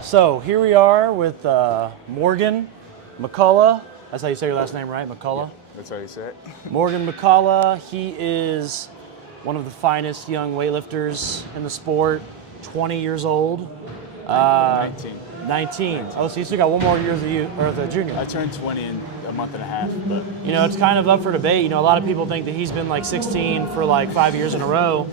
So here we are with Morgan McCullough. That's how you say your last name, right? McCullough? That's how you say it. Morgan McCullough. He is one of the finest young weightlifters in the sport, 20 years old. 19. 19. Oh, so you still got one more year as a junior. I turned 20 in a month and a half, but You know, it's kind of up for debate. You know, a lot of people think that he's been like 16 for like 5 years in a row.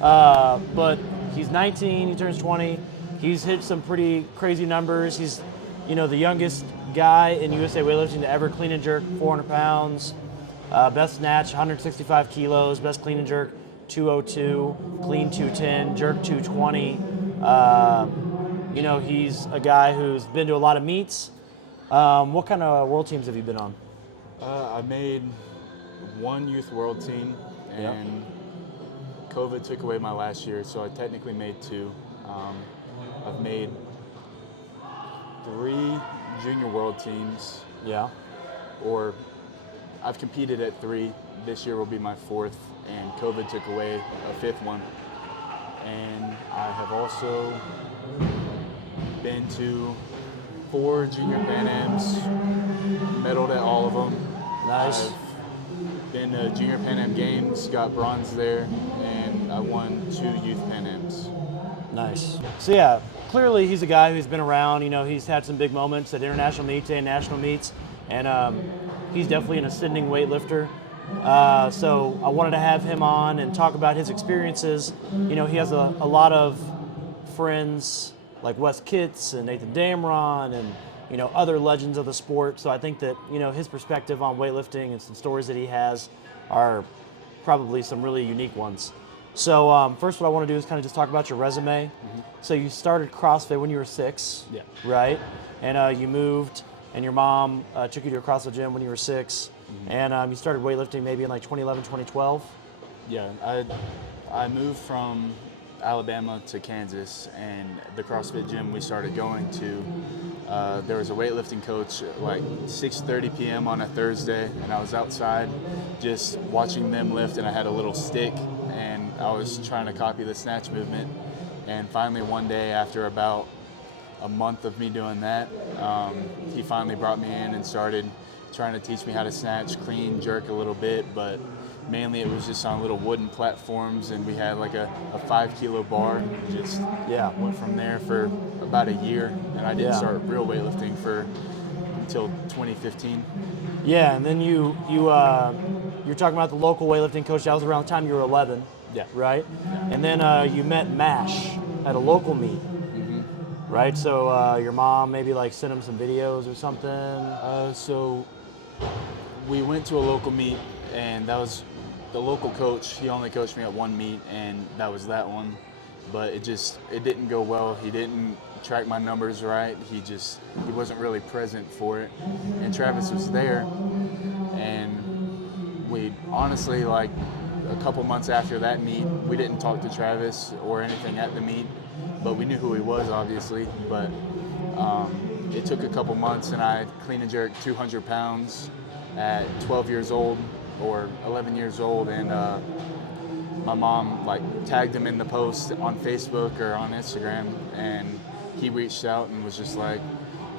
But he's 19, he turns 20. He's hit some pretty crazy numbers. He's, you know, the youngest guy in USA weightlifting to ever clean and jerk 400 pounds. Best snatch, 165 kilos. Best clean and jerk, 202. Clean 210, jerk 220. You know, he's a guy who's been to a lot of meets. What kind of world teams have you been on? I made one youth world team, and COVID took away my last year, so I technically made two. I've made 3 junior world teams, Yeah. or I've competed at 3. This year will be my 4th, and COVID took away a 5th one. And I have also been to 4 junior PanAms, medaled at all of them. Nice. I've been to junior PanAm games, got bronze there, and I won 2 youth PanAms. Nice. So yeah, clearly he's a guy who's been around. You know, he's had some big moments at international meets and national meets, and he's definitely an ascending weightlifter. So I wanted to have him on and talk about his experiences. You know, he has a lot of friends like Wes Kitts and Nathan Damron and, you know, other legends of the sport. So I think that, you know, his perspective on weightlifting and some stories that he has are probably some really unique ones. So first what I want to do is kind of just talk about your resume. Mm-hmm. So you started CrossFit when you were 6, Yeah. right? And you moved, and your mom took you to a CrossFit gym when you were 6. Mm-hmm. And you started weightlifting maybe in like 2011, 2012? Yeah, I moved from Alabama to Kansas, and the CrossFit gym we started going to, there was a weightlifting coach at like 6:30 p.m. on a Thursday, and I was outside just watching them lift, and I had a little stick, and I was trying to copy the snatch movement. And finally one day, after about a month of me doing that, he finally brought me in and started trying to teach me how to snatch, clean, jerk a little bit, but mainly it was just on little wooden platforms, and we had like a 5-kilo bar. Just went from there for about a year, and I didn't start real weightlifting until 2015. Yeah, and then you're talking about the local weightlifting coach. That was around the time you were 11. Yeah. Right? Yeah. And then you met MASH at a local meet. Mm-hmm. Right? So your mom maybe like sent him some videos or something? So we went to a local meet, and that was the local coach. He only coached me at one meet, and that was that one. But it didn't go well. He didn't track my numbers right. He wasn't really present for it. And Travis was there, and we honestly, like, a couple months after that meet, we didn't talk to Travis or anything at the meet, but we knew who he was, obviously. But it took a couple months, and I clean and jerked 200 pounds at 12 years old or 11 years old, and my mom like tagged him in the post on Facebook or on Instagram, and he reached out and was just like,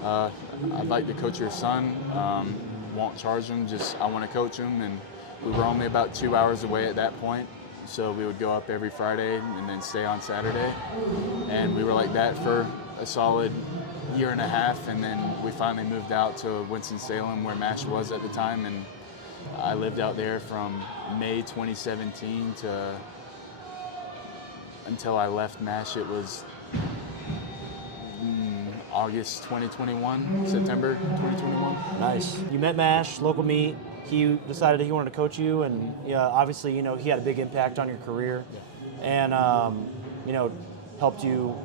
I'd like to coach your son, won't charge him, just I want to coach him. And we were only about 2 hours away at that point, so we would go up every Friday and then stay on Saturday. And we were like that for a solid year and a half, and then we finally moved out to Winston-Salem, where MASH was at the time, and I lived out there from May 2017 to until I left MASH. It was August 2021, September 2021. Nice. You met MASH, local meet. He decided that he wanted to coach you, and obviously, you know, he had a big impact on your career, and you know, helped you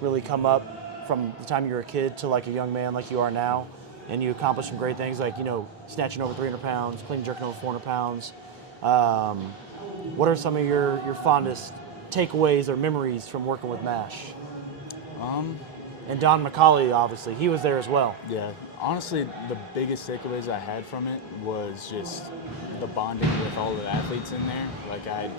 really come up from the time you were a kid to like a young man like you are now. And you accomplished some great things, like, you know, snatching over 300 pounds, clean and jerking over 400 pounds. What are some of your fondest takeaways or memories from working with MASH? And Don McCauley, obviously, he was there as well. Yeah, honestly, the biggest takeaways I had from it was just the bonding with all the athletes in there. Like, I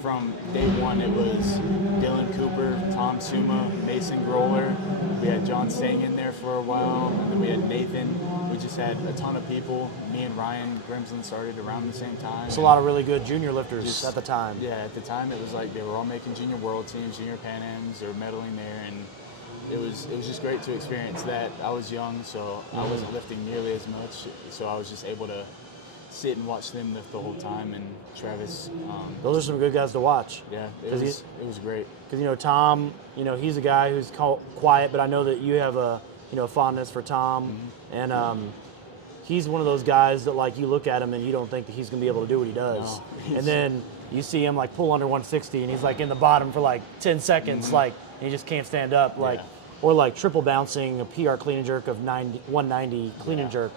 from day one, it was Dylan Cooper, Tom Summa, Mason Groller. We had John Stang in there for a while, and then we had Nathan. We just had a ton of people. Me and Ryan Grimslin started around the same time. It's a lot of really good junior lifters at the time. Yeah, at the time it was like they were all making junior world teams, junior PanAms, or medaling there, and it was just great to experience that. I was young, so I wasn't lifting nearly as much, so I was just able to sit and watch them lift the whole time. And Travis, Those are some good guys to watch. yeah, it was great. Because Tom, he's a guy who's quiet, but I know that you have a fondness for Tom, and he's one of those guys that like you look at him and you don't think that he's gonna be able to do what he does, and then you see him like pull under 160 and he's like in the bottom for like 10 seconds, like and he just can't stand up, like or like triple bouncing a PR clean and jerk of 190 clean and jerk.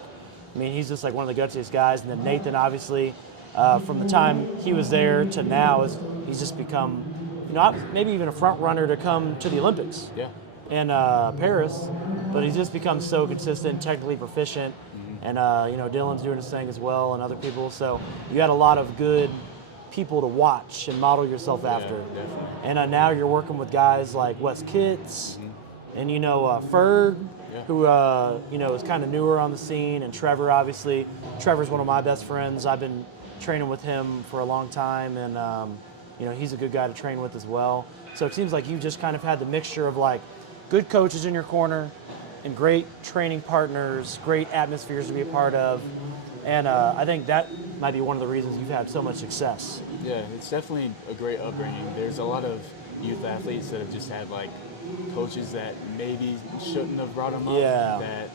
I mean, he's just like one of the gutsiest guys. And then Nathan, obviously, from the time he was there to now, he's just become, maybe even a front runner to come to the Olympics. Yeah. And Paris, but he's just become so consistent, technically proficient, and Dylan's doing his thing as well, and other people. So you got a lot of good people to watch and model yourself after. Definitely. And now you're working with guys like Wes Kitts, and Ferg, who is kind of newer on the scene, and Trevor, obviously. Trevor's one of my best friends. I've been training with him for a long time, and he's a good guy to train with as well. So it seems like you just kind of had the mixture of like good coaches in your corner and great training partners, great atmospheres to be a part of. And I think that might be one of the reasons you've had so much success. Yeah, it's definitely a great upbringing. There's a lot of youth athletes that have just had like coaches that maybe shouldn't have brought them up, that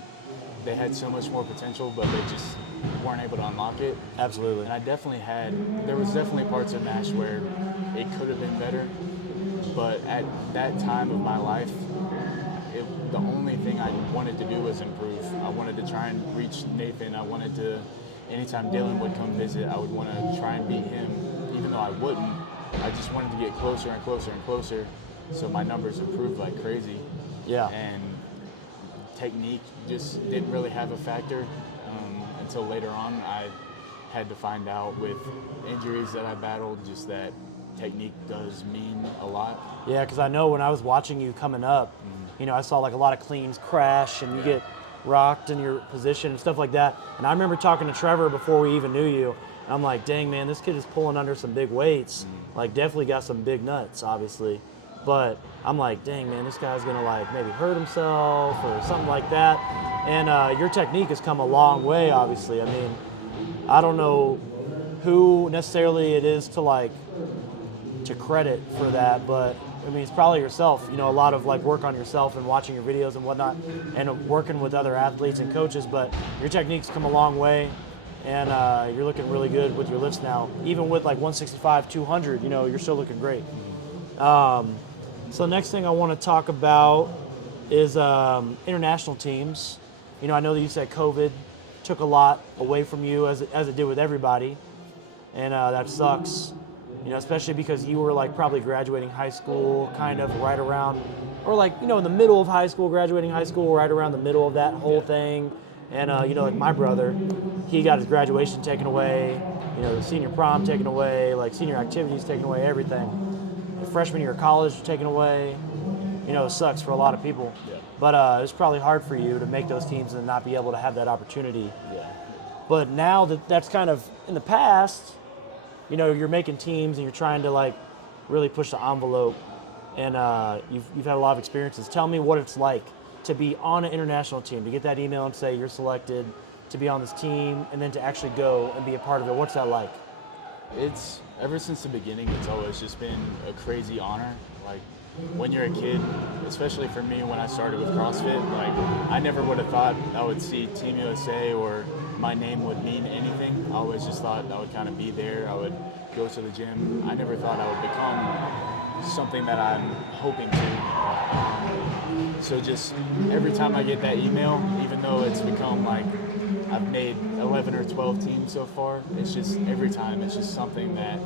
they had so much more potential, but they just weren't able to unlock it. Absolutely. And there was definitely parts of MASH where it could have been better, but at that time of my life, the only thing I wanted to do was improve. I wanted to try and reach Nathan. I wanted to, anytime Dylan would come visit, I would want to try and beat him, even though I wouldn't. I just wanted to get closer and closer and closer, so my numbers improved like crazy. Yeah. And technique just didn't really have a factor until later on. I had to find out with injuries that I battled just that technique does mean a lot. Yeah, because I know when I was watching you coming up, I saw like a lot of cleans crash and you get rocked in your position and stuff like that. And I remember talking to Trevor before we even knew you. And I'm like, dang, man, this kid is pulling under some big weights. Like, definitely got some big nuts, obviously. But I'm like, dang, man, this guy's going to like maybe hurt himself or something like that. And your technique has come a long way, obviously. I mean, I don't know who necessarily it is to credit for that, but I mean, it's probably yourself. A lot of like work on yourself and watching your videos and whatnot, and working with other athletes and coaches. But your technique's come a long way, and you're looking really good with your lifts now. Even with like 165, 200, you're still looking great. So next thing I want to talk about is international teams. I know that you said COVID took a lot away from you, as it did with everybody, and that sucks. Especially because you were like probably graduating high school, kind of right around, or like in the middle of high school, graduating high school, right around the middle of that whole thing. And like my brother, he got his graduation taken away, the senior prom taken away, like senior activities taken away, everything. The freshman year of college taken away. It sucks for a lot of people. Yeah. But it's probably hard for you to make those teams and not be able to have that opportunity. Yeah. But now that's kind of in the past. You're making teams and you're trying to like really push the envelope, and you've had a lot of experiences. Tell me what it's like to be on an international team, to get that email and say you're selected to be on this team, and then to actually go and be a part of it. What's that like? It's ever since the beginning, it's always just been a crazy honor. Like when you're a kid, especially for me when I started with CrossFit, like I never would have thought I would see Team USA or my name would mean anything. I always just thought I would kind of be there. I would go to the gym. I never thought I would become something that I'm hoping to. So just every time I get that email, even though it's become like I've made 11 or 12 teams so far, it's just every time it's just something that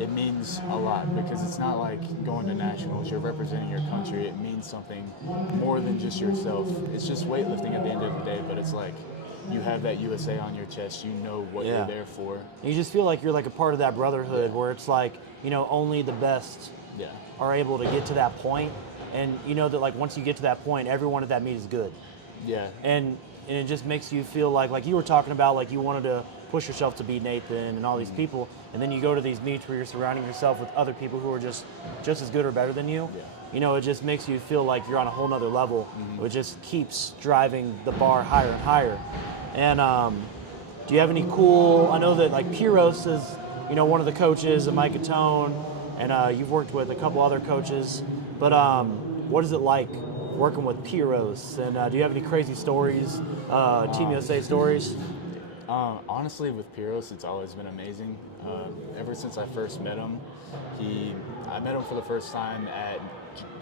it means a lot, because it's not like going to nationals, you're representing your country. It means something more than just yourself. It's just weightlifting at the end of the day, but it's like you have that USA on your chest. You know what Yeah. you're there for. You just feel like you're like a part of that brotherhood where it's like, only the best Yeah. are able to get to that point, and you know that like once you get to that point, everyone at that meet is good, Yeah. and it just makes you feel like you were talking about, like you wanted to push yourself to beat Nathan and all these people, and then you go to these meets where you're surrounding yourself with other people who are just as good or better than you. Yeah. It just makes you feel like you're on a whole nother level. It just keeps driving the bar higher and higher. And do you have any cool? I know that like Pyrros is one of the coaches, and Mike Gattone, and you've worked with a couple other coaches, but what is it like working with Pyrros? And do you have any crazy stories, Team USA stories? Honestly, with Pyrros, it's always been amazing. Ever since I first met him, I met him for the first time at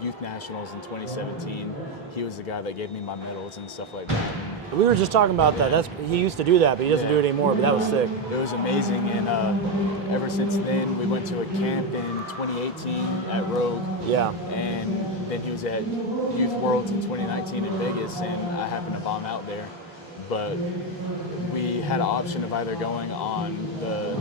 Youth Nationals in 2017. He was the guy that gave me my medals and stuff like that. We were just talking about that. He used to do that, but he doesn't do it anymore. But that was sick. It was amazing, and ever since then, we went to a camp in 2018 at Rogue. Yeah. And then he was at Youth Worlds in 2019 in Vegas, and I happened to bomb out there. But we had an option of either going on the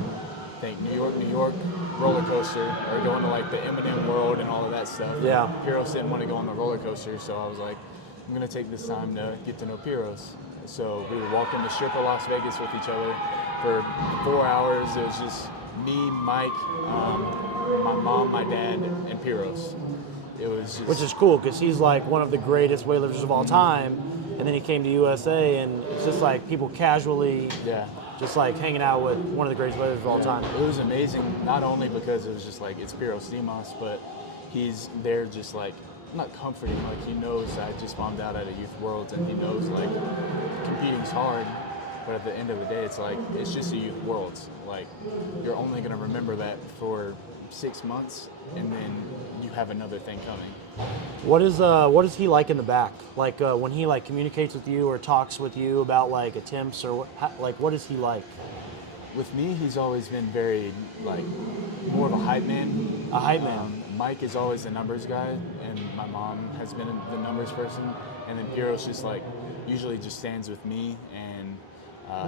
New York roller coaster or going to like the Eminem World and all of that stuff. Yeah. Pyrros didn't want to go on the roller coaster, so I was like, I'm going to take this time to get to know Pyrros. So we would walk in the strip of Las Vegas with each other for 4 hours. It was just me, Mike, my mom, my dad, and Pyrros. It was just... Which is cool because he's like one of the greatest weightlifters of all time. And then he came to USA, and it's just like people casually, just like hanging out with one of the greatest weightlifters of all time. It was amazing, not only because it was just like it's Pyrros Dimas, but he's there just like not comforting. Like he knows I just bombed out at a Youth Worlds, and he knows like competing's hard. But at the end of the day, it's like it's just a Youth Worlds. Like you're only gonna remember that for 6 months, and then you have another thing coming. What is he like in the back? Like when he like communicates with you or talks with you about like attempts or what is he like? With me, he's always been very like more of a hype man. A hype man. Mike is always the numbers guy, and my mom has been the numbers person. And then Pyrros just like usually just stands with me and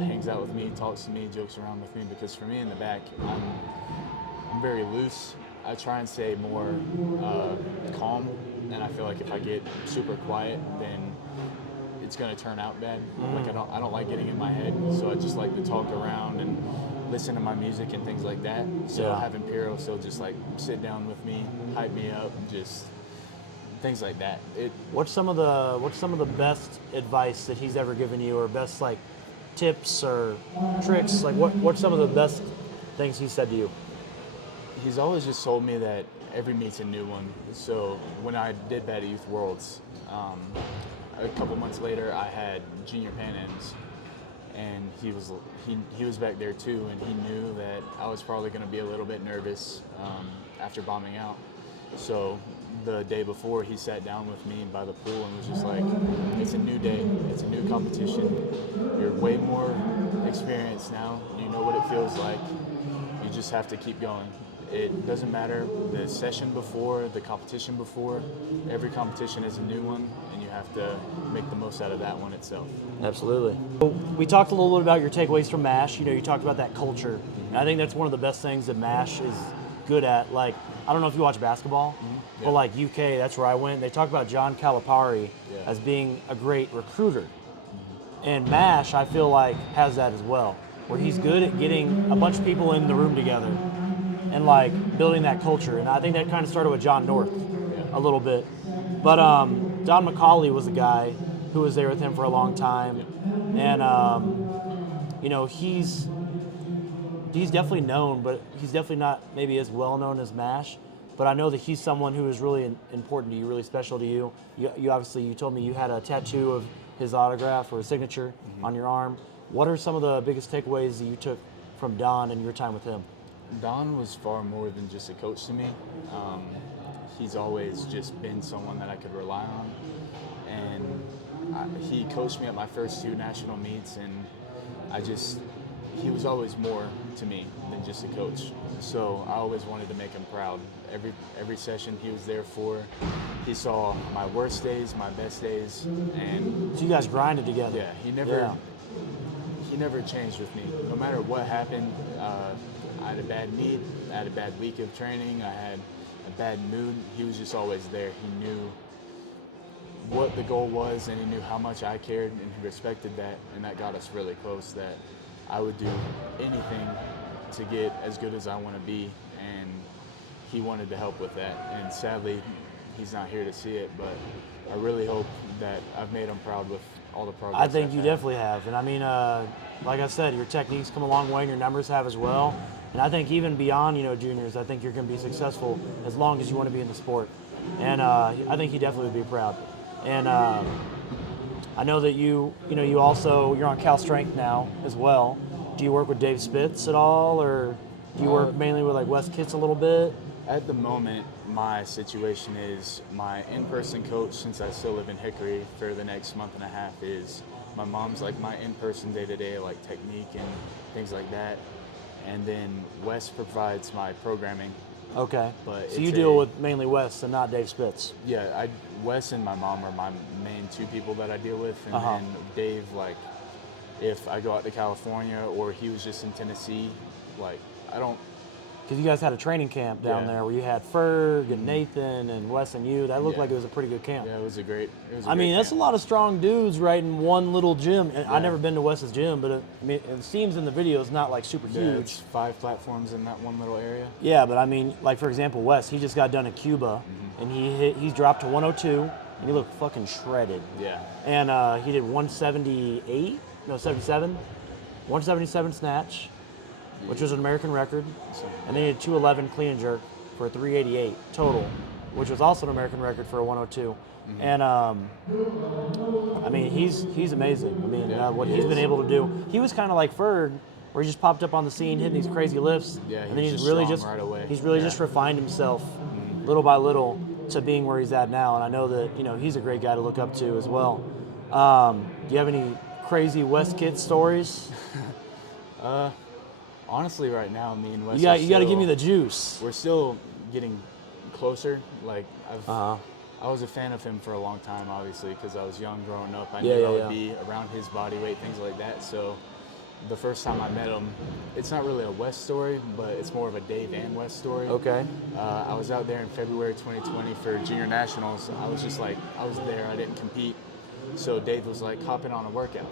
hangs out with me, talks to me, jokes around with me. Because for me in the back, I'm very loose. I try and stay more calm, and I feel like if I get super quiet, then it's gonna turn out bad. Like I don't like getting in my head, so I just like to talk around and listen to my music and things like that. So having Pyrros, he'll just like sit down with me, hype me up, and just things like that. What's some of the best advice that he's ever given you, or best like tips or tricks? Like what's some of the best things he said to you? He's always just told me that every meet's a new one. So when I did that at Youth Worlds, a couple months later I had Junior PanAms, and he was back there too, and he knew that I was probably going to be a little bit nervous after bombing out. So the day before, he sat down with me by the pool and was just like, it's a new day, it's a new competition, you're way more experienced now, you know what it feels like, you just have to keep going. It doesn't matter the session before, the competition before, every competition is a new one, and you have to make the most out of that one itself. Absolutely. We talked a little bit about your takeaways from MASH. You talked about that culture. And I think that's one of the best things that MASH is good at. Like, I don't know if you watch basketball, but like UK, that's where I went. They talk about John Calipari as being a great recruiter. And MASH, I feel like, has that as well, where he's good at getting a bunch of people in the room together and like building that culture. And I think that kind of started with John North a little bit. But Don McCauley was a guy who was there with him for a long time. And, he's definitely known, but he's definitely not maybe as well known as MASH. But I know that he's someone who is really important to you, really special to you. You obviously, you told me you had a tattoo of his autograph or his signature on your arm. What are some of the biggest takeaways that you took from Don and your time with him? Don was far more than just a coach to me. He's always just been someone that I could rely on. And he coached me at my first 2 national meets, and he was always more to me than just a coach. So I always wanted to make him proud. Every session he was there for. He saw my worst days, my best days, and so you guys grinded together. Yeah, he never changed with me. No matter what happened, I had a bad meet, I had a bad week of training, I had a bad mood. He was just always there. He knew what the goal was, and he knew how much I cared, and he respected that, and that got us really close, that I would do anything to get as good as I want to be, and he wanted to help with that. And sadly, he's not here to see it, but I really hope that I've made him proud with all the progress. I think you definitely have. And I mean, like I said, your technique's come a long way and your numbers have as well. And I think even beyond, juniors, I think you're going to be successful as long as you want to be in the sport. And I think he definitely would be proud. And I know that you're on Cal Strength now as well. Do you work with Dave Spitz at all, or do you work mainly with like Wes Kitts a little bit? At the moment, my situation is my in-person coach, since I still live in Hickory for the next month and a half, is my mom's like my in-person day-to-day like technique and things like that. And then Wes provides my programming. Okay. But so you deal with mainly Wes and not Dave Spitz? Yeah, Wes and my mom are my main two people that I deal with. And then Dave, like, if I go out to California or he was just in Tennessee, like, I don't... Because you guys had a training camp down there where you had Ferg and Nathan and Wes and you. That looked like it was a pretty good camp. Yeah, it was a great that's camp. a lot of strong dudes right in one little gym. Yeah. I've never been to Wes's gym, but it seems in the videos not like super huge. It's 5 platforms in that one little area. Yeah, but I mean, like for example, Wes, he just got done in Cuba, and he's dropped to 102, and he looked fucking shredded. Yeah. And he did 177 snatch, which was an American record, and then he did 211 clean and jerk for a 388 total, which was also an American record for a 102. And I mean, he's amazing. I mean, what he's been able to do. He was kind of like Ferg, where he just popped up on the scene, hitting these crazy lifts, and then he's really just right away. He's really just refined himself little by little to being where he's at now. And I know that he's a great guy to look up to as well. Do you have any crazy Wes Kitts stories? Honestly, right now, me and Wes, you got to give me the juice. We're still getting closer. Like I was a fan of him for a long time, obviously, because I was young growing up. I knew I would be around his body weight, things like that. So the first time I met him, it's not really a Wes story, but it's more of a Dave and Wes story. Okay. I was out there in February 2020 for Junior Nationals. I was there. I didn't compete. So Dave was like hopping on a workout.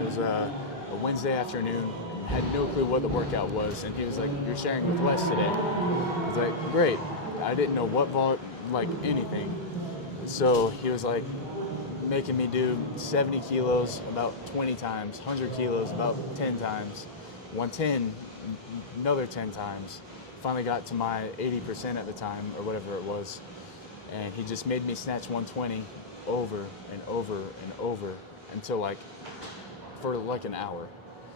It was a Wednesday afternoon. Had no clue what the workout was, and he was like, "You're sharing with Wes today." I was like, "Great." I didn't know what anything. So he was like making me do 70 kilos about 20 times, 100 kilos about 10 times, 110 another 10 times. Finally got to my 80% at the time, or whatever it was, and he just made me snatch 120 over and over and over until for an hour.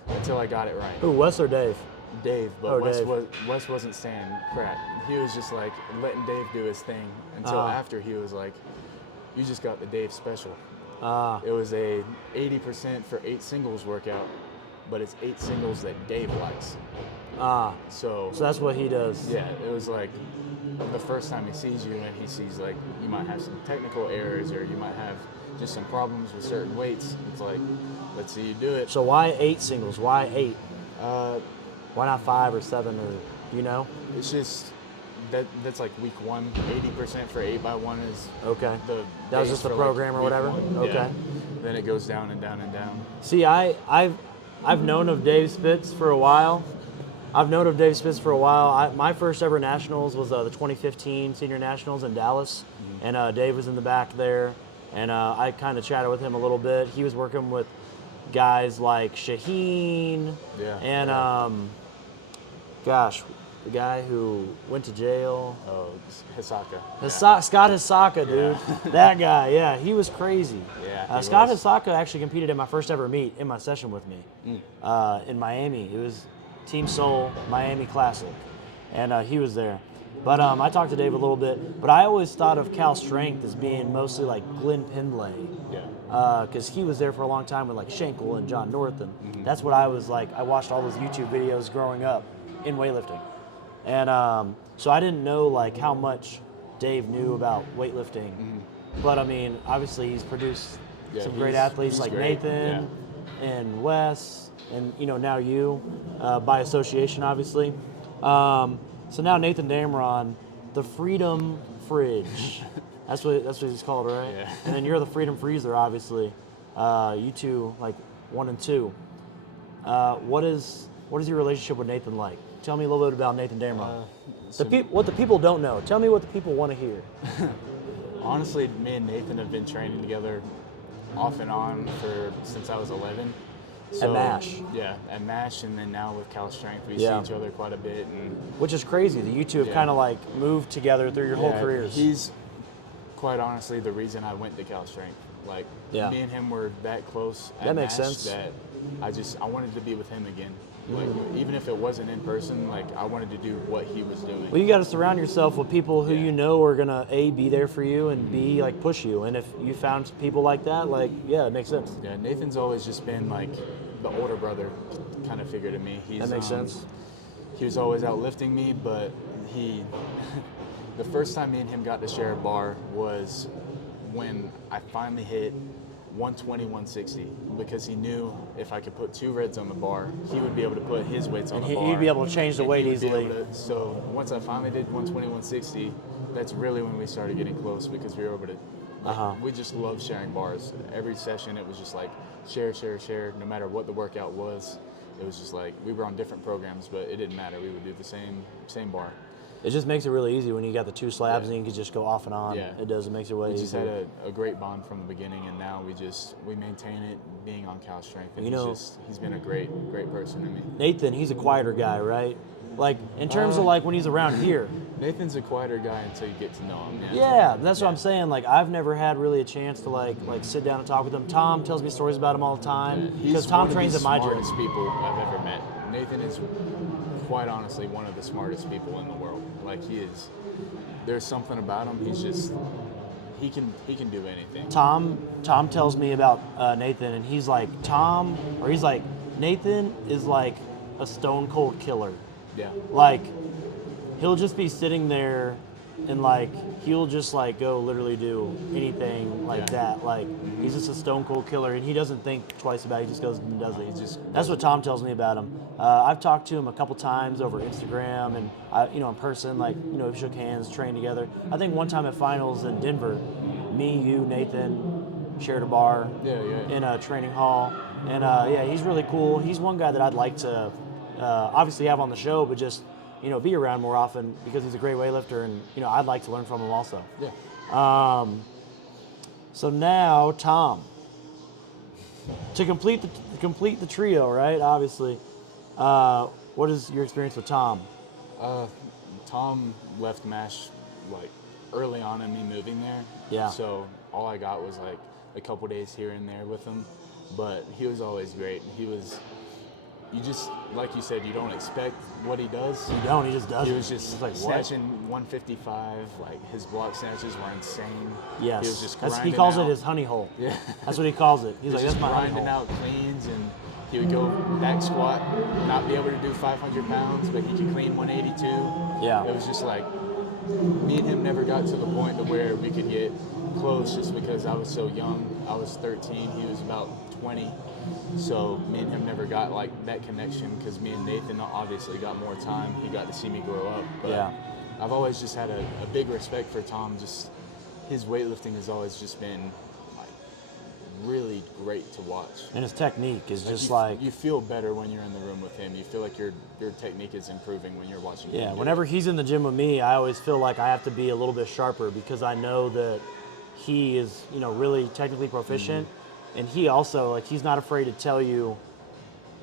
Until I got it right. Who, Wes or Dave? Dave, but Dave. Wes wasn't saying crap. He was just like letting Dave do his thing until after he was like, "You just got the Dave special." It was a 80% for 8 singles workout, but it's 8 singles that Dave likes. So that's what he does. Yeah, it was like the first time he sees you and he sees like you might have some technical errors or you might have just some problems with certain weights. It's like, let's see you do it. So why 8 singles? Why 8? Why not 5 or 7 or, It's just, that's like week 1, 80% for 8x1 is okay. That was just the program or whatever? Okay. Yeah. Then it goes down and down and down. See, I've known of Dave Spitz for a while. My first ever nationals was the 2015 Senior Nationals in Dallas, and Dave was in the back there, and I kind of chatted with him a little bit. He was working with guys like Shaheen, and the guy who went to jail. Oh, Hisaka. Scott Hisaka, dude. That guy, he was crazy. Yeah, Scott Hisaka actually competed in my first ever meet in my session with me in Miami. It was Team Seoul Miami Classic, and he was there. But I talked to Dave a little bit, but I always thought of Cal Strength as being mostly like Glenn Pendlay, because he was there for a long time with like Schenkel and John North, and that's what I was like. I watched all those YouTube videos growing up in weightlifting, and so I didn't know like how much Dave knew about weightlifting. But I mean, obviously he's produced some great athletes like great. Nathan. and Wes, and now you, by association, obviously. So now Nathan Damron, the Freedom Fridge. That's what he's called, right? Yeah. And then you're the Freedom Freezer, obviously. You two, like 1 and 2. What is your relationship with Nathan like? Tell me a little bit about Nathan Damron. What the people don't know. Tell me what the people want to hear. Honestly, me and Nathan have been training together off and on since I was 11. At MASH. Yeah, at MASH, and then now with Cal Strength, we Yeah. see each other quite a bit. And Which is crazy that you two have kind of like moved together through your whole careers. He's quite honestly the reason I went to Cal Strength. Like, me and him were that close at That makes MASH sense. That I wanted to be with him again. Like, even if it wasn't in person, like, I wanted to do what he was doing. Well, you got to surround yourself with people who you know are gonna A, be there for you, and B, like push you. And if you found people like that, like, yeah, it makes sense. Yeah, Nathan's always just been like the older brother kind of figure to me. That makes sense. He was always out lifting me, but the first time me and him got to share a bar was when I finally hit 120, 160, because he knew if I could put 2 reds on the bar, he would be able to put his weights on the bar. He'd be able to change the and weight he would be easily. able to- so once I finally did 120, 160, that's really when we started getting close, because we were able to, we just loved sharing bars. Every session, it was just like share, no matter what the workout was. It was just like, we were on different programs, but it didn't matter. We would do the same bar. It just makes it really easy when you got the 2 slabs and you can just go off and on. Yeah. It does. It makes it way We just easier. had a great bond from the beginning, and now we maintain it being on Cal Strength. And he's been a great person to me. Nathan, he's a quieter guy, right? Like, in terms of like when he's around here. Nathan's a quieter guy until you get to know him, man. Yeah, that's what I'm saying. Like, I've never had really a chance to like sit down and talk with him. Tom tells me stories about him all the time because Tom trains at my gym. He's one of the smartest people I've ever met. Nathan is quite honestly one of the smartest people in the world. Like, he is. There's something about him. He's just he can do anything. Tom tells me about Nathan, and he's like Nathan is like a stone cold killer. Yeah. Like, he'll just be sitting there and like he'll just like go literally do anything like that. Like, he's just a stone cold killer, and he doesn't think twice about it. He just goes and does it. That's what Tom tells me about him. I've talked to him a couple times over Instagram and in person. Like, we shook hands, trained together. I think one time at finals in Denver, me, you, Nathan shared a bar in a training hall, and he's really cool. He's one guy that I'd like to obviously have on the show, but just be around more often because he's a great weightlifter, and I'd like to learn from him also. Yeah. So now, Tom, to complete the trio, right? Obviously, what is your experience with Tom? Tom left MASH like early on in me moving there. Yeah. So all I got was like a couple days here and there with him, but he was always great. You just, like you said, you don't expect what he does. You don't. He just does. He was just like snatching 155. Like, his block snatches were insane. Yes. He was just He calls out. it his honey hole. Yeah. That's what he calls it. He's He was like, just that's my honey grinding hole. out cleans, and he would go back squat, not be able to do 500 pounds, but he could clean 182. Yeah. It was just like, me and him never got to the point to where we could get close, just because I was so young. I was 13, he was about 20. So me and him never got like that connection, because me and Nathan obviously got more time. He got to see me grow up. But I've always just had a big respect for Tom. Just his weightlifting has always just been like really great to watch. And his technique is just you feel better when you're in the room with him. You feel like your technique is improving when you're watching him. Whenever he's in the gym with me, I always feel like I have to be a little bit sharper, because I know that he is, really technically proficient. And he also, like, he's not afraid to tell you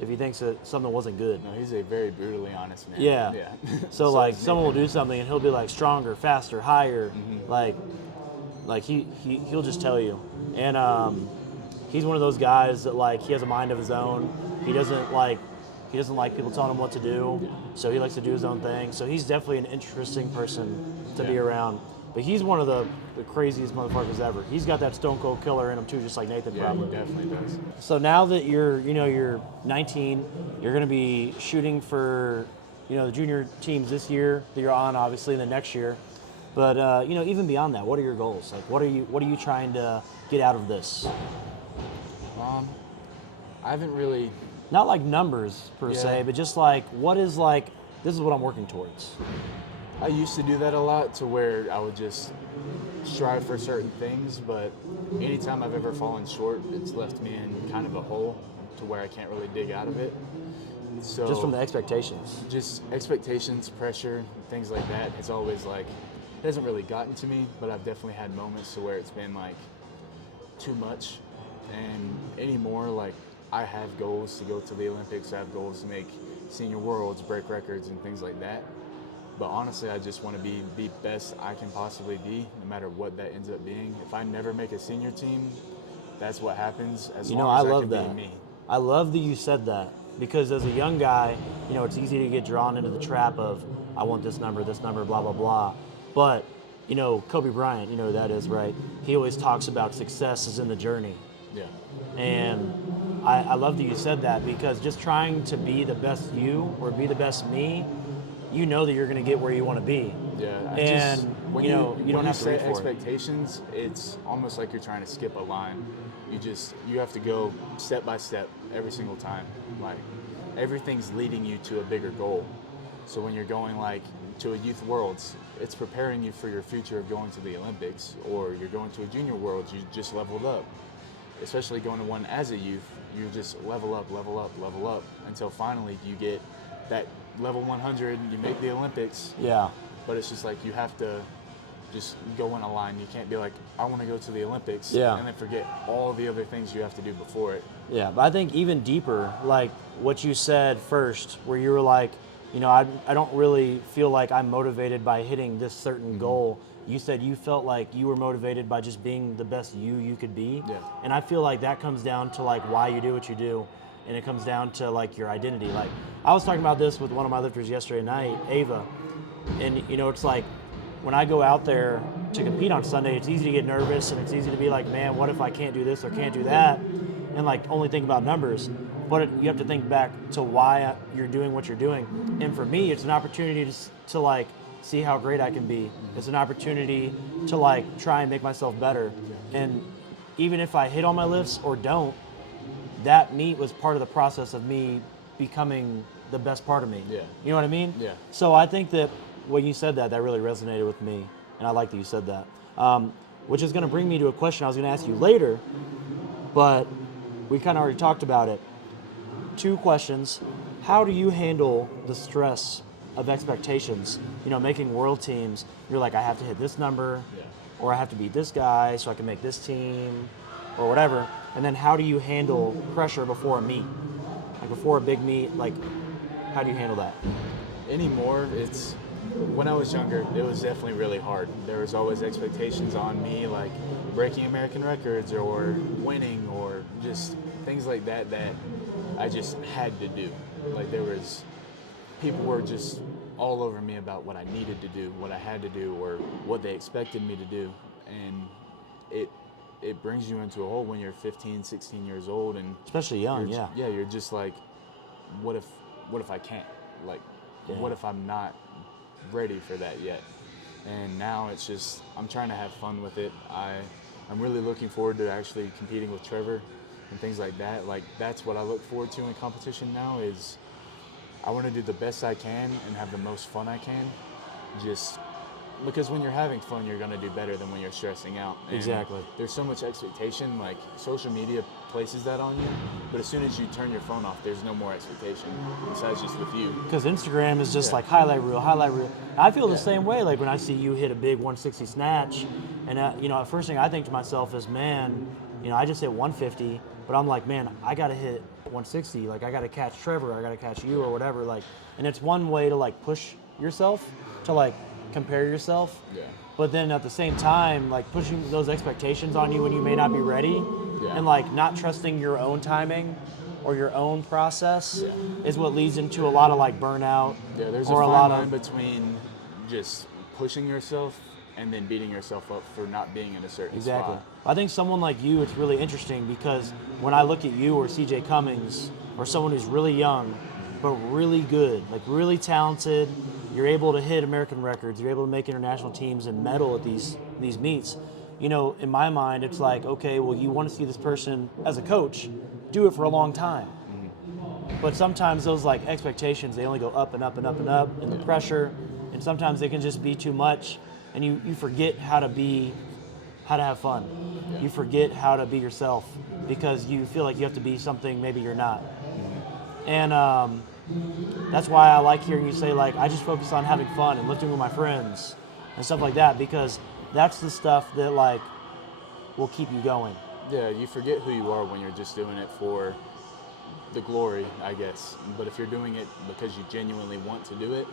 if he thinks that something wasn't good. No, he's a very brutally honest man. Yeah. So like, someone will do something and he'll be like stronger, faster, higher. Like he'll just tell you. And he's one of those guys that, like, he has a mind of his own. He doesn't like people telling him what to do. So he likes to do his own thing. So he's definitely an interesting person to be around. But he's one of the craziest motherfuckers ever. He's got that stone cold killer in him too, just like Nathan probably. He definitely does. So now that you're 19, you're going to be shooting for, the junior teams this year that you're on, obviously, and the next year. But even beyond that, what are your goals? Like, what are you trying to get out of this? I haven't really. Not like numbers per se, but just like what is like, this is what I'm working towards. I used to do that a lot to where I would just strive for certain things, but anytime I've ever fallen short, it's left me in kind of a hole to where I can't really dig out of it. So Just from the expectations. just expectations, pressure, things like that. It's always like, it hasn't really gotten to me, but I've definitely had moments to where it's been like too much. And anymore, like I have goals to go to the Olympics. I have goals to make senior worlds, break records and things like that. But honestly, I just want to be the best I can possibly be, no matter what that ends up being. If I never make a senior team, that's what happens. As long as I can be me. I love that you said that, because as a young guy, it's easy to get drawn into the trap of, I want this number, blah, blah, blah. But, Kobe Bryant, who that is, right? He always talks about success is in the journey. Yeah. And I love that you said that, because just trying to be the best you or be the best me, you know that you're going to get where you want to be. Yeah. And when you don't have to set reach for it. expectations, it's almost like you're trying to skip a line. You have to go step by step every single time. Like everything's leading you to a bigger goal. So when you're going like to a youth worlds, it's preparing you for your future of going to the Olympics, or you're going to a junior worlds, you just leveled up. Especially going to one as a youth, you just level up until finally you get that level 100 and you make the Olympics. Yeah. But it's just like you have to just go in a line. You can't be like, I want to go to the Olympics, Yeah. and then forget all the other things you have to do before it. Yeah, but I think even deeper, like what you said first, where you were like, I don't really feel like I'm motivated by hitting this certain goal. You said you felt like you were motivated by just being the best you could be. Yeah. And I feel like that comes down to like why you do what you do. And it comes down to like your identity. Like I was talking about this with one of my lifters yesterday night, Ava. And it's like when I go out there to compete on Sunday, it's easy to get nervous and it's easy to be like, man, what if I can't do this or can't do that? And like only think about numbers. But you have to think back to why you're doing what you're doing. And for me, it's an opportunity to like see how great I can be. It's an opportunity to like try and make myself better. And even if I hit all my lifts or don't, that meet was part of the process of me becoming the best part of me. Yeah. You know what I mean? Yeah. So I think that when you said that really resonated with me, and I like that you said that. Which is going to bring me to a question I was going to ask you later, but we kind of already talked about it. 2 questions. How do you handle the stress of expectations? Making world teams, you're like, I have to hit this number, or I have to beat this guy so I can make this team, or whatever. And then how do you handle pressure before a meet? Like before a big meet, like how do you handle that? Anymore, when I was younger, it was definitely really hard. There was always expectations on me, like breaking American records or winning or just things like that I just had to do. Like people were just all over me about what I needed to do, what I had to do, or what they expected me to do. And it brings you into a hole when you're 15, 16 years old, and especially young, you're just like, what if I can't? Like, what if I'm not ready for that yet? And now it's just, I'm trying to have fun with it. I'm really looking forward to actually competing with Trevor and things like that. Like, that's what I look forward to in competition now, is I want to do the best I can and have the most fun I can. Just because when you're having fun, you're going to do better than when you're stressing out. And exactly. There's so much expectation, like social media places that on you, but as soon as you turn your phone off, there's no more expectation besides just with you. Because Instagram is just like highlight reel. I feel the same way. Like when I see you hit a big 160 snatch, and the first thing I think to myself is, man, I just hit 150, but I'm like, man, I got to hit 160. Like I got to catch Trevor, I got to catch you or whatever. Like, and it's one way to like push yourself to like compare yourself. Yeah. But then at the same time, like pushing those expectations on you when you may not be ready, and like not trusting your own timing or your own process is what leads into a lot of like burnout. Yeah, there's or a a fine lot line of between just pushing yourself and then beating yourself up for not being in a certain exactly. spot. I think someone like you, it's really interesting because when I look at you or CJ Cummings or someone who's really young but really good, like really talented, you're able to hit American records, you're able to make international teams and medal at these meets. in my mind, it's like, okay, well, you want to see this person as a coach do it for a long time. But sometimes those like expectations, they only go up and up and up and up, and the pressure, and sometimes they can just be too much, and you forget how to have fun. You forget how to be yourself because you feel like you have to be something maybe you're not. And that's why I like hearing you say, like, I just focus on having fun and lifting with my friends and stuff like that, because that's the stuff that like will keep you going. Yeah, you forget who you are when you're just doing it for the glory, I guess. But if you're doing it because you genuinely want to do it,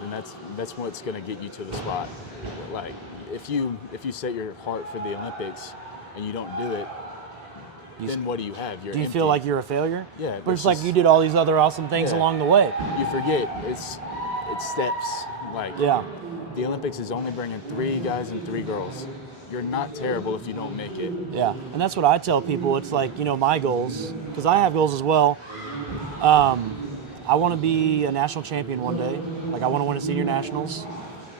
then that's what's going to get you to the spot. Like if you set your heart for the Olympics and you don't do it, then what do you have? You're do you empty. feel like you're a failure? Yeah, but it's like you did all these other awesome things along the way. You forget it's steps. Like the Olympics is only bringing 3 guys and 3 girls. You're not terrible if you don't make it. Yeah, and that's what I tell people. It's like, my goals, because I have goals as well. I want to be a national champion one day. Like, I want to win a senior nationals,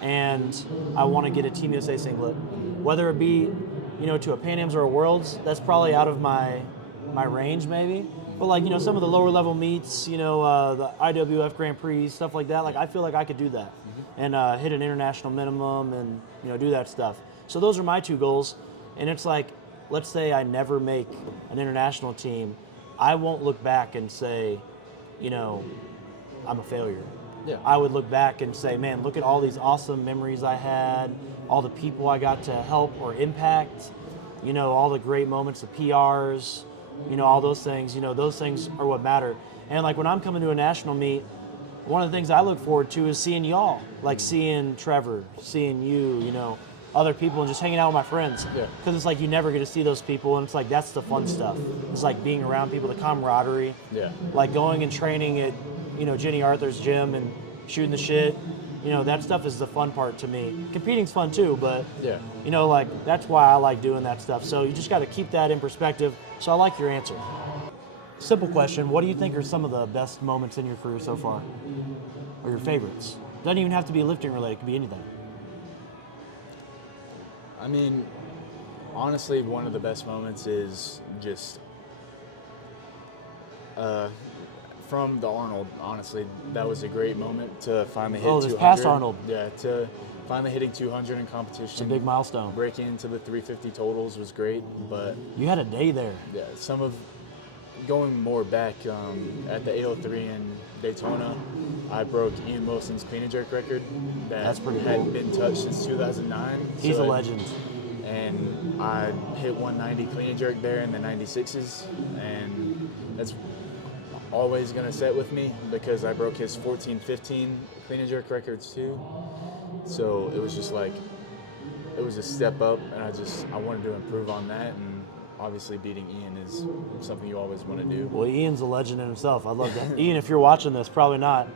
and I want to get a Team USA singlet. Whether it be, to a PanAms or a Worlds, that's probably out of my range maybe. But like, some of the lower level meets, the IWF Grand Prix, stuff like that, like I feel like I could do that and hit an international minimum and, do that stuff. So those are my 2 goals. And it's like, let's say I never make an international team, I won't look back and say, I'm a failure. Yeah. I would look back and say, man, look at all these awesome memories I had, all the people I got to help or impact, all the great moments, the PRs, all those things, those things are what matter. And like when I'm coming to a national meet, one of the things I look forward to is seeing y'all, like seeing Trevor, seeing you, other people, and just hanging out with my friends. Yeah. Because it's like you never get to see those people, and it's like that's the fun stuff. It's like being around people, the camaraderie. Yeah. Like going and training at, Jenny Arthur's gym and shooting the shit. That stuff is the fun part to me. Competing's fun too, but like that's why I like doing that stuff. So you just got to keep that in perspective. So I like your answer. Simple question: what do you think are some of the best moments in your career so far, or your favorites? Doesn't even have to be lifting related; it could be anything. I mean, honestly, one of the best moments is just from the Arnold. Honestly, that was a great moment to finally hit 200. This past Arnold. Yeah, to finally hitting 200 in competition. It's a big milestone. Breaking into the 350 totals was great, but you had a day there. Yeah, going more back at the AO3 in Daytona, I broke Ian Wilson's clean and jerk record That's pretty cool. hadn't been touched since 2009. He's a legend. And I hit 190 clean and jerk there in the 96s, and that's always going to set with me because I broke his 14-15 clean and jerk records too. So it was just like, it was a step up, and I wanted to improve on that, and obviously beating Ian is something you always want to do. Well, Ian's a legend in himself. I'd love that. Ian, if you're watching this, probably not.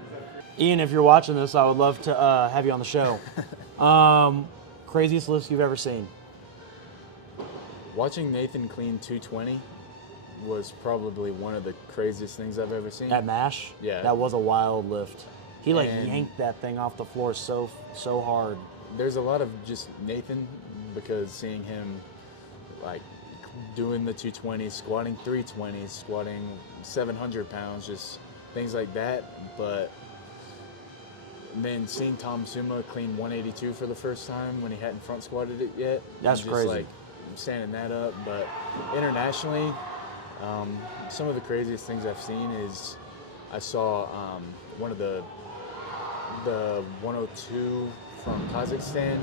Ian, if you're watching this, I would love to have you on the show. Craziest lifts you've ever seen? Watching Nathan clean 220 was probably one of the craziest things I've ever seen. At MASH? Yeah. That was a wild lift. He yanked that thing off the floor so hard. There's a lot of just Nathan, because seeing him like doing the 220s, squatting 320s, squatting 700 pounds, just things like that. But then seeing Tom Summa clean 182 for the first time when he hadn't front squatted it yet. That's just crazy. Like standing that up. But internationally, some of the craziest things I've seen is I saw one of the 102 from Kazakhstan.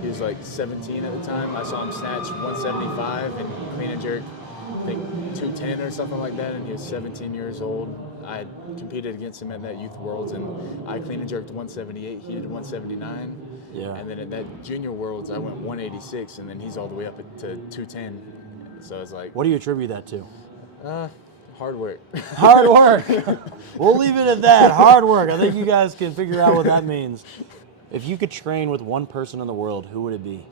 He was like 17 at the time. I saw him snatch 175 and clean and jerk, I think 210 or something like that, and he was 17 years old. I had competed against him at that Youth Worlds, and I clean and jerked 178. He did 179. Yeah. And then at that Junior Worlds, I went 186, and then he's all the way up to 210. So it's like, What do you attribute that to? hard work. Hard work. We'll leave it at that. Hard work. I think you guys can figure out what that means. If you could train with one person in the world, who would it be?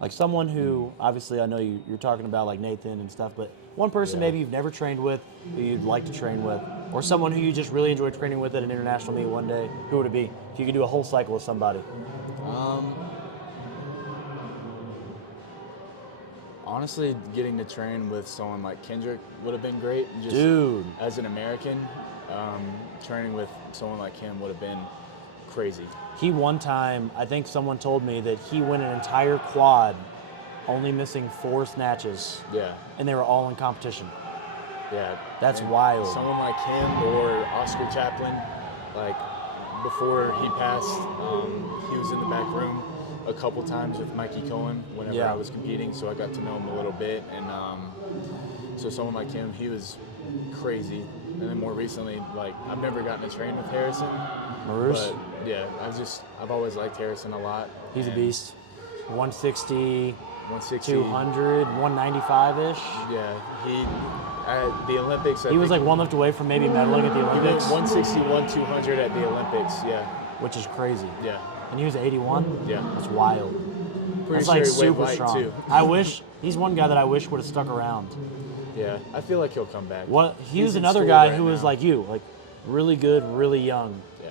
Like someone who, obviously I know you're talking about like Nathan and stuff, but one person maybe you've never trained with, who you'd like to train with, or someone who you just really enjoy training with at an international meet one day, who would it be? If you could do a whole cycle with somebody. Honestly, getting to train with someone like Kendrick would have been great. Just Dude. as an American, training with someone like him would have been crazy. He one time, I think someone told me that he went an entire quad only missing 4 snatches, Yeah. and they were all in competition. Yeah. That's And wild. Someone like him or Oscar Chaplin, like before he passed, he was in the back room a couple times with Mikey Cohen whenever Yeah. I was competing, so I got to know him a little bit. And so someone like him, he was crazy. And then more recently, like I've never gotten to train with Harrison, Maroos? but yeah, I've always liked Harrison a lot. He's a And beast. 160, 160, 200, 195-ish. Yeah, he at the Olympics. He was like one lift away from maybe medaling at the he went Olympics, 161, 200 at the Olympics. Yeah, which is crazy. yeah. And he was 81? Yeah. That's wild. Pretty That's like sure he weighed super light strong. too. I wish, he's one guy that I wish would have stuck around. Yeah, I feel like he'll come back. He He's was in another school guy right who was now. like you, like really good, really young. Yeah,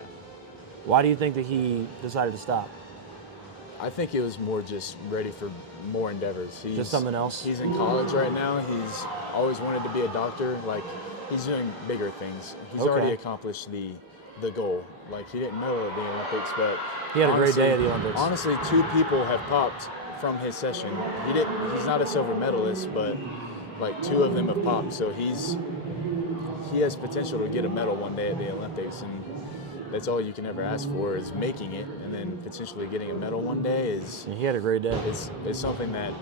Why do you think that he decided to stop? I think it was more just ready for more endeavors. Just something else? He's in college right now. He's always wanted to be a doctor. Like he's doing bigger things. He's Okay. already accomplished the goal. Like he didn't medal at the Olympics, but He had a great honestly- day at the Olympics. Honestly, 2 people have popped from his session. He's not a silver medalist, but like 2 of them have popped. So he has potential to get a medal one day at the Olympics, and that's all you can ever ask for is making it, and then potentially getting a medal one day is And he had a great day. is something that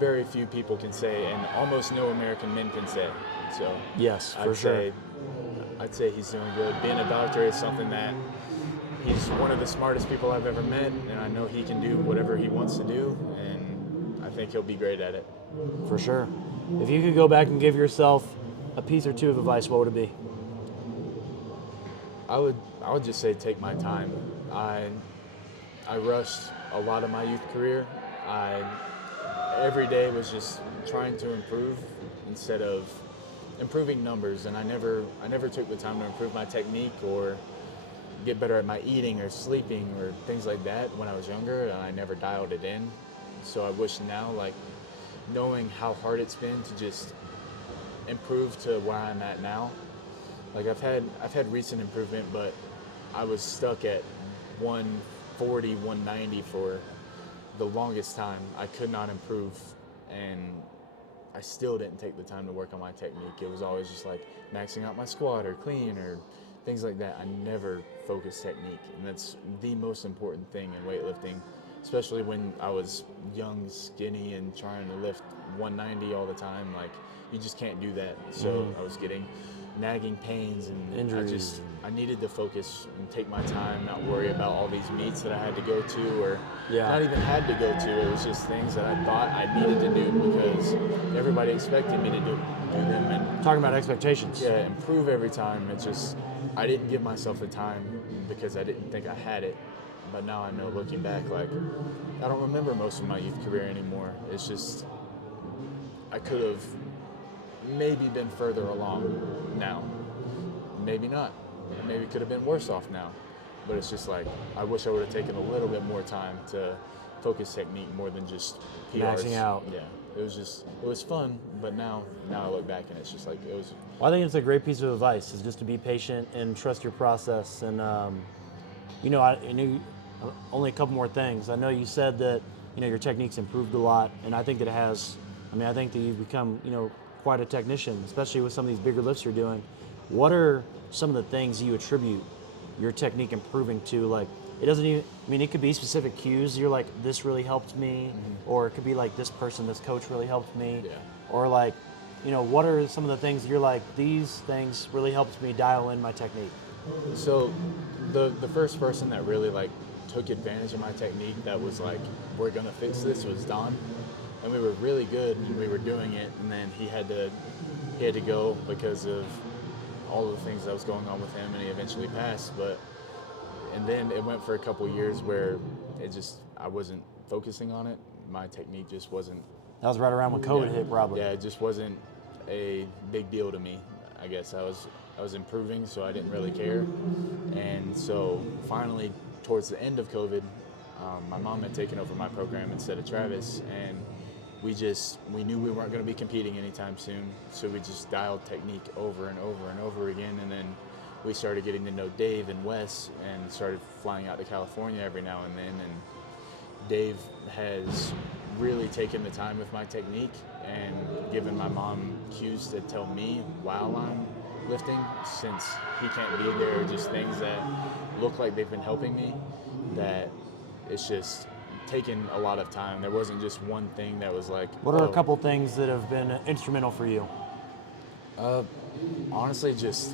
very few people can say, and almost no American men can say. So Yes, for sure. I'd say he's doing good. Being a doctor is something that he's one of the smartest people I've ever met, and I know he can do whatever he wants to do, and I think he'll be great at it. For sure. If you could go back and give yourself a piece or 2 of advice, what would it be? I would just say take my time. I rushed a lot of my youth career. Every day was just trying to improve instead of improving numbers, and I never took the time to improve my technique or get better at my eating or sleeping or things like that when I was younger, and I never dialed it in. So I wish now, like knowing how hard it's been to just improve to where I'm at now. Like I've had recent improvement, but I was stuck at 140, 190 for the longest time. I could not improve, and I still didn't take the time to work on my technique. It was always just like maxing out my squat or clean or things like that. I never focused technique, and that's the most important thing in weightlifting, especially when I was young, skinny, and trying to lift 190 all the time. Like you just can't do that. So I was getting nagging pains and Injuries. I needed to focus and take my time, not worry about all these meets that I had to go to or not even had to go to. It was just things that I thought I needed to do because everybody expected me to do them. And Talking about expectations. yeah, improve every time. It's just, I didn't give myself the time because I didn't think I had it. But now I know, looking back, like, I don't remember most of my youth career anymore. It's just, I could have maybe been further along now. Maybe not. Maybe could have been worse off now. But it's just like, I wish I would have taken a little bit more time to focus technique more than just PRs. Maxing out. Yeah. It was fun, but now I look back and it's just like, it was. Well, I think it's a great piece of advice, is just to be patient and trust your process. And, you know, I knew only a couple more things. I know you said that, you know, your technique's improved a lot, and I think that it has. I mean, I think that you've become, you know, quite a technician, especially with some of these bigger lifts you're doing. What are some of the things you attribute your technique improving to? Like, it doesn't even, I mean, it could be specific cues. You're like, this really helped me, or it could be like, this coach really helped me, Yeah. or like, you know, what are some of the things you're like, these things really helped me dial in my technique? So the first person that really like took advantage of my technique that was like, we're gonna fix this, was Don. And we were really good and we were doing it, and then he had to go because of all the things that was going on with him, and he eventually passed. And then it went for a couple years where I wasn't focusing on it. My technique just wasn't. That was right around when COVID hit, probably. Yeah, it just wasn't a big deal to me. I guess I was improving, so I didn't really care. And so finally, towards the end of COVID, my mom had taken over my program instead of Travis, and we knew we weren't going to be competing anytime soon, so we just dialed technique over and over and over again, and then we started getting to know Dave and Wes and started flying out to California every now and then, and Dave has really taken the time with my technique and given my mom cues to tell me while I'm lifting, since he can't be there, just things that look like they've been helping me, that it's just taken a lot of time. There wasn't just one thing that was like, What are a couple things that have been instrumental for you? Honestly, just,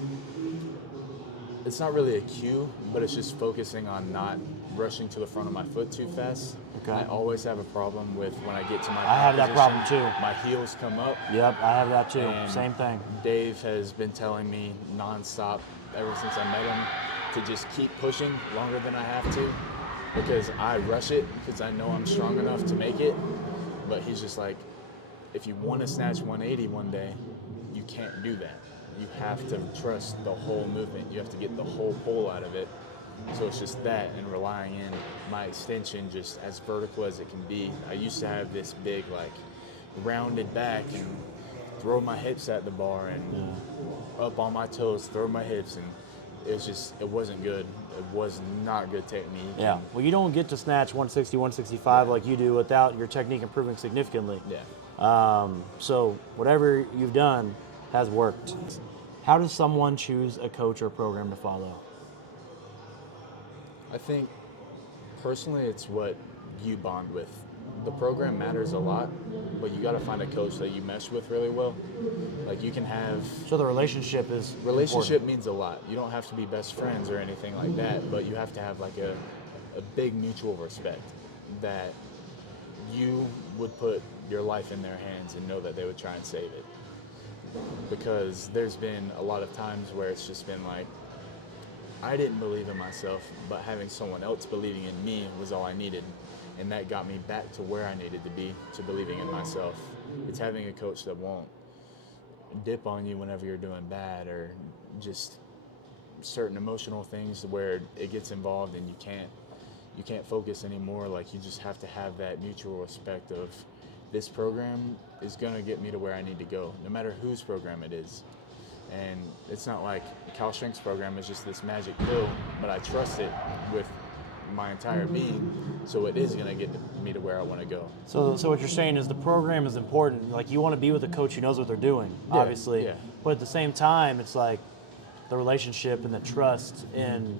it's not really a cue, but it's just focusing on not rushing to the front of my foot too fast. Okay. I always have a problem with when I get to my I have that problem position, too. my heels come up. Yep, I have that too. And Same thing. Dave has been telling me nonstop ever since I met him to just keep pushing longer than I have to, because I rush it because I know I'm strong enough to make it. But he's just like, if you want to snatch 180 one day, you can't do that. You have to trust the whole movement. You have to get the whole pull out of it. So it's just that, and relying in my extension just as vertical as it can be. I used to have this big, like, rounded back and throw my hips at the bar and up on my toes, throw my hips, and it wasn't good. It was not good technique. Yeah. Well, you don't get to snatch 160, 165 like you do without your technique improving significantly. Yeah. So whatever you've done has worked. How does someone choose a coach or program to follow? I think personally it's what you bond with. The program matters a lot, but you got to find a coach that you mesh with really well. Like, you can have... So the relationship is Relationship important. means a lot. You don't have to be best friends or anything like that, but you have to have like a big mutual respect that you would put your life in their hands and know that they would try and save it. Because there's been a lot of times where it's just been like, I didn't believe in myself, but having someone else believing in me was all I needed. And that got me back to where I needed to be, to believing in myself. It's having a coach that won't dip on you whenever you're doing bad, or just certain emotional things where it gets involved and you can't focus anymore. Like, you just have to have that mutual respect of, this program is gonna get me to where I need to go, no matter whose program it is. And it's not like Cal Strength's program is just this magic pill, but I trust it with my entire being, so it is gonna get me to where I want to go. So what you're saying is the program is important. Like, you want to be with a coach who knows what they're doing, obviously. Yeah. But at the same time, it's like the relationship and the trust and,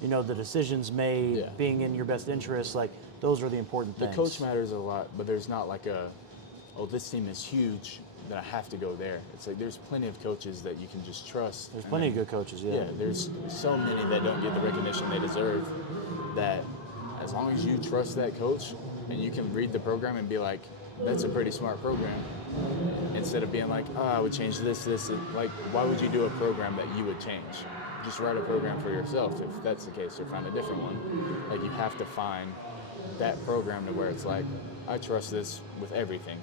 you know, the decisions made, being in your best interest. Like, those are the important things. The coach matters a lot, but there's not like this team is huge, that I have to go there. It's like, there's plenty of coaches that you can just trust. There's plenty of good coaches, Yeah, there's so many that don't get the recognition they deserve, that as long as you trust that coach and you can read the program and be like, that's a pretty smart program, instead of being like, oh, I would change this, like, why would you do a program that you would change? Just write a program for yourself if that's the case, or find a different one. Like, you have to find that program to where it's like, I trust this with everything.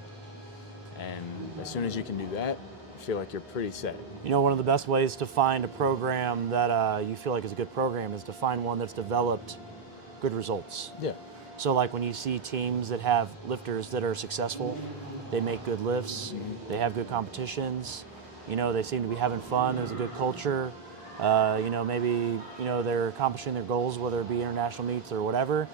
And as soon as you can do that, I feel like you're pretty set. You know, one of the best ways to find a program that you feel like is a good program is to find one that's developed good results. Yeah. So like when you see teams that have lifters that are successful, they make good lifts, they have good competitions, you know, they seem to be having fun, there's a good culture, you know, maybe, you know, they're accomplishing their goals, whether it be international meets or whatever.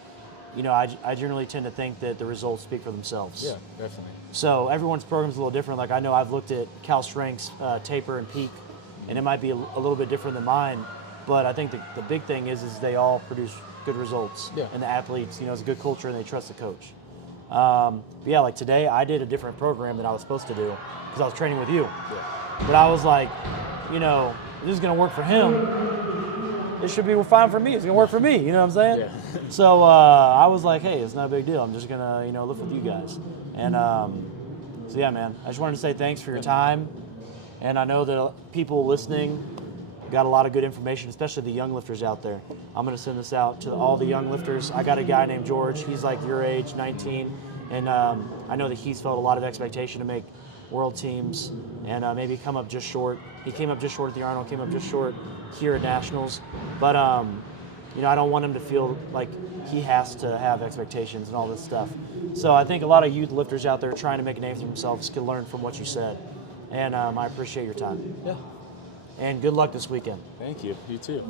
You know, I generally tend to think that the results speak for themselves. Yeah, definitely. So everyone's program's a little different. Like, I know I've looked at Cal Strength's taper and peak, and it might be a little bit different than mine, but I think the big thing is they all produce good results. Yeah. And the athletes, you know, it's a good culture and they trust the coach. But yeah, like today I did a different program than I was supposed to do because I was training with you. Yeah. But I was like, you know, this is gonna work for him. It should be fine for me. It's gonna work for me. You know what I'm saying? Yeah. So I was like, hey, it's not a big deal. I'm just gonna, you know, lift with you guys. And so yeah, man, I just wanted to say thanks for your time. And I know that people listening got a lot of good information, especially the young lifters out there. I'm gonna send this out to all the young lifters. I got a guy named George. He's like your age, 19, and I know that he's felt a lot of expectation to make world teams and maybe come up just short. He came up just short at the Arnold, came up just short here at Nationals. But I don't want him to feel like he has to have expectations and all this stuff. So I think a lot of youth lifters out there trying to make a name for themselves can learn from what you said. And I appreciate your time. Yeah. And good luck this weekend. Thank you. You too.